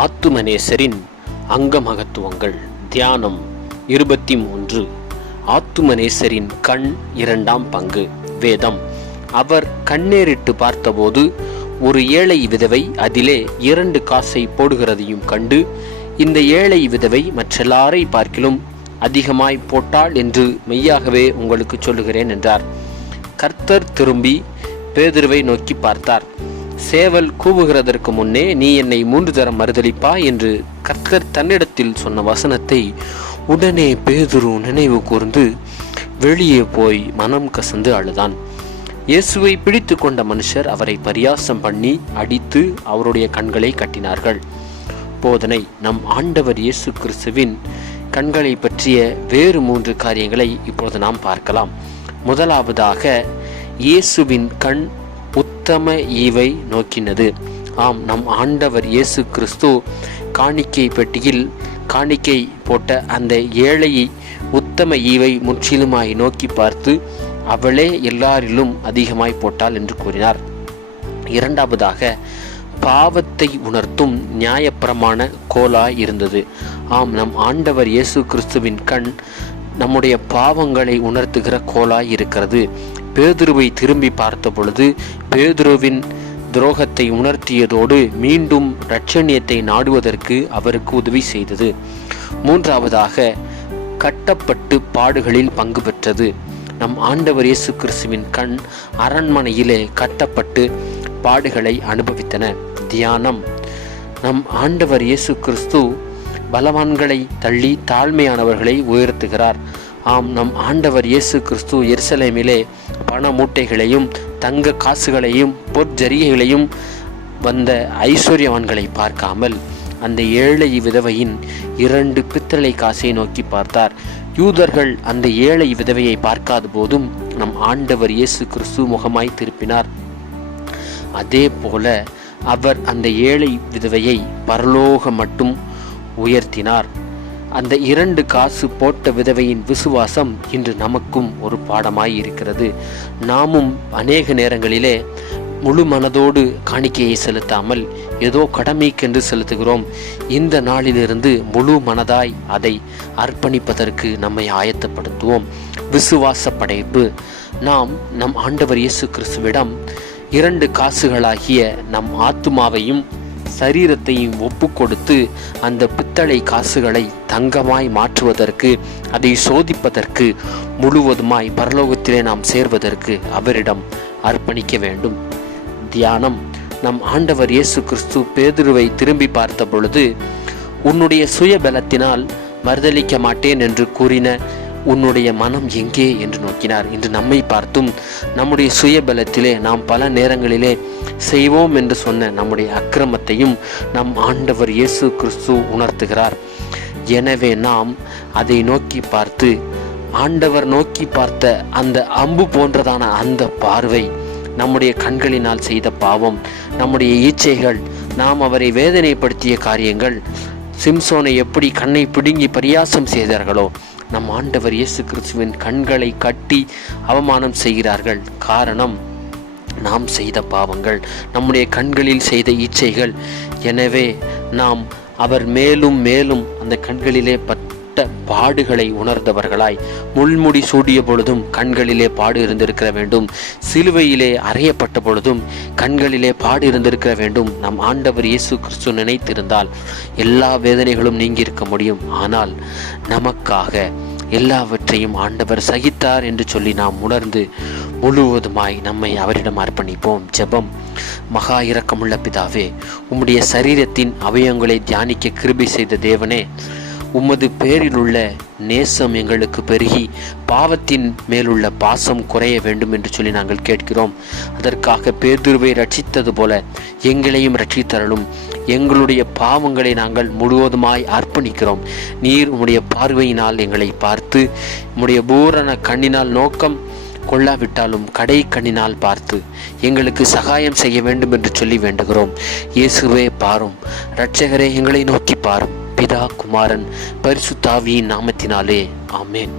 ஆத்துமனேசரின் அங்கமகத்துவங்கள். தியானம் 23. ஆத்துமனேசரின் கண் 2ஆம் பங்கு. வேதம். அவர் கண்ணேறிட்டு பார்த்தபோது ஒரு ஏழை விதவை அதிலே 2 காசை போடுகிறதையும் கண்டு, இந்த ஏழை விதவை மற்றெல்லாரை பார்க்கிலும் அதிகமாய் போட்டாள் என்று மெய்யாகவே உங்களுக்கு சொல்லுகிறேன் என்றார். கர்த்தர் திரும்பி பேதுருவை நோக்கி பார்த்தார். சேவல் கூவுகிறதற்கு முன்னே நீ என்னை 3 தரம் மறுதலிப்பா என்று கர்த்தர் தன்னிடத்தில் சொன்ன வசனத்தை உடனே பேதுரு நினைவு கூர்ந்து வெளியே போய் மனம் கசந்து அழுதான். இயேசுவை பிடித்து கொண்ட மனுஷர் அவரை பரியாசம் பண்ணி அடித்து அவருடைய கண்களை கட்டினார்கள். போதனை. நம் ஆண்டவர் இயேசு கிறிஸ்துவின் கண்களை பற்றிய வேறு 3 காரியங்களை இப்போது நாம் பார்க்கலாம். முதலாவதாக, இயேசுவின் கண் உத்தம ஈவை நோக்கினது. ஆம், நம் ஆண்டவர் இயேசு கிறிஸ்து காணிக்கை பெட்டியில் காணிக்கை போட்ட அந்த ஏழையை உத்தம ஈவை முற்றிலுமாய் நோக்கி பார்த்து அவளே எல்லாரிலும் அதிகமாய் போட்டாள் என்று கூறினார். இரண்டாவதாக, பாவத்தை உணர்த்தும் நியாயப்பிரமாண கோலாய் இருந்தது. ஆம், நம் ஆண்டவர் இயேசு கிறிஸ்துவின் கண் நம்முடைய பாவங்களை உணர்த்துகிற கோலாய் இருக்கிறது. பேதுருவை திரும்பி பார்த்த பொழுது பேதுருவின் துரோகத்தை உணர்த்தியதோடு மீண்டும் இரட்சணியத்தை நாடுவதற்கு அவருக்கு உதவி செய்தது. மூன்றாவதாக, கட்டப்பட்டு பாடுகளில் பங்கு பெற்றது. நம் ஆண்டவர் இயேசு கிறிஸ்துவின் கண் அரண்மனையிலே கட்டப்பட்டு பாடுகளை அனுபவித்தன. தியானம். நம் ஆண்டவர் இயேசு கிறிஸ்து பலவான்களை தள்ளி தாழ்மையானவர்களை உயர்த்துகிறார். ஆம், நம் ஆண்டவர் இயேசு கிறிஸ்து எருசலேமிலே பண மூட்டைகளையும் தங்க காசுகளையும் பொற்ஜரிகைகளையும் வந்த ஐஸ்வர்யவான்களை பார்க்காமல் அந்த ஏழை விதவையின் 2 பித்தளை காசை நோக்கி பார்த்தார். யூதர்கள் அந்த ஏழை விதவையை பார்க்காத போதும் நம் ஆண்டவர் இயேசு கிறிஸ்து முகமாய் திருப்பினார். அதே போல அவர் அந்த ஏழை விதவையை பரலோக மட்டும் உயர்த்தினார். அந்த 2 காசு போட்ட விதவையின் விசுவாசம் இன்று நமக்கும் ஒரு பாடமாய் இருக்கிறது. நாமும் அநேக நேரங்களிலே முழு மனதோடு காணிக்கையை செலுத்தாமல் ஏதோ கடமைக்கென்று செலுத்துகிறோம். இந்த நாளிலிருந்து முழு மனதாய் அதை அர்ப்பணிப்பதற்கு நம்மை ஆயத்தப்படுத்துவோம். விசுவாச படைப்பு. நாம் நம் ஆண்டவர் இயேசு கிறிஸ்துவிடம் 2 காசுகளாகிய நம் ஆத்துமாவையும் சரீரத்தையும் ஒப்பு கொடுத்து அந்த பித்தளை காசுகளை தங்கமாய் மாற்றுவதற்கு, அதை சோதிப்பதற்கு, முழுவதுமாய் பரலோகத்திலே நாம் சேர்வதற்கு அவரிடம் அர்ப்பணிக்க வேண்டும். தியானம். நம் ஆண்டவர் இயேசு கிறிஸ்து பேதுருவை திரும்பி பார்த்த பொழுது, உன்னுடைய சுய பலத்தினால் மறுதலிக்க மாட்டேன் என்று கூறின உன்னுடைய மனம் எங்கே என்று நோக்கினார். இன்று நம்மை பார்த்தும் நம்முடைய சுய பலத்திலே நாம் பல நேரங்களிலே செய்வோம் என்று சொன்ன நம்முடைய அக்கிரமத்தையும் நம் ஆண்டவர் இயேசு கிறிஸ்து உணர்த்துகிறார். எனவே நாம் அதை நோக்கி பார்த்து, ஆண்டவர் நோக்கி பார்த்த அந்த அம்பு போன்றதான அந்த பார்வை, நம்முடைய கண்களினால் செய்த பாவம், நம்முடைய இச்சைகள், நாம் அவரை வேதனைப்படுத்திய காரியங்கள், சிம்சோனை எப்படி கண்ணை பிடுங்கி பரியாசம் செய்தார்களோ, நம் ஆண்டவர் இயேசு கிறிஸ்துவின் கண்களை கட்டி அவமானம் செய்கிறார்கள். காரணம், நாம் செய்த பாவங்கள், நம்முடைய கண்களில் செய்த இச்சைகள். எனவே நாம் அவர் மேலும் மேலும் அந்த கண்களிலே பட்ட பாடுகளை உணர்ந்தவர்களாய், முள்முடி சூடிய பொழுதும் கண்களிலே பாடு இருந்திருக்கிற வேண்டும், சிலுவையிலே அறையப்பட்ட பொழுதும் கண்களிலே பாடு இருந்திருக்கிற வேண்டும். நம் ஆண்டவர் இயேசு கிறிஸ்து நினைத்திருந்தால் எல்லா வேதனைகளும் நீங்கி இருக்க முடியும். ஆனால் நமக்காக எல்லாவற்றையும் ஆண்டவர் சகித்தார் என்று சொல்லி நாம் உணர்ந்து முழுவதுமாய் நம்மை அவரிடம் அர்ப்பணிப்போம். ஜெபம். மகா இரக்கமுள்ள பிதாவே, உம்முடைய சரீரத்தின் அவயங்களை தியானிக்க கிருபை செய்த தேவனே, உமது பேரில் உள்ள நேசம் எங்களுக்கு பெருகி பாவத்தின் மேலுள்ள பாசம் குறைய வேண்டும் என்று சொல்லி நாங்கள் கேட்கிறோம். அதற்காக பேதுருவை ரட்சித்தது போல எங்களையும் ரட்சித்தருளும். எங்களுடைய பாவங்களை நாங்கள் முழுவதுமாய் அர்ப்பணிக்கிறோம். நீர் உம்முடைய பார்வையினால் எங்களை பார்த்து, உம்முடைய பூரண கண்ணினால் நோக்கம் கொள்ளாவிட்டாலும் கடை கண்ணினால் பார்த்து எங்களுக்கு சகாயம் செய்ய வேண்டும் என்று சொல்லி வேண்டுகிறோம். இயேசுவே பாரும், இரட்சகரே எங்களை நோக்கி பாரும். பிதா, குமாரன், பரிசுத்த ஆவியின் நாமத்தினாலே ஆமென்.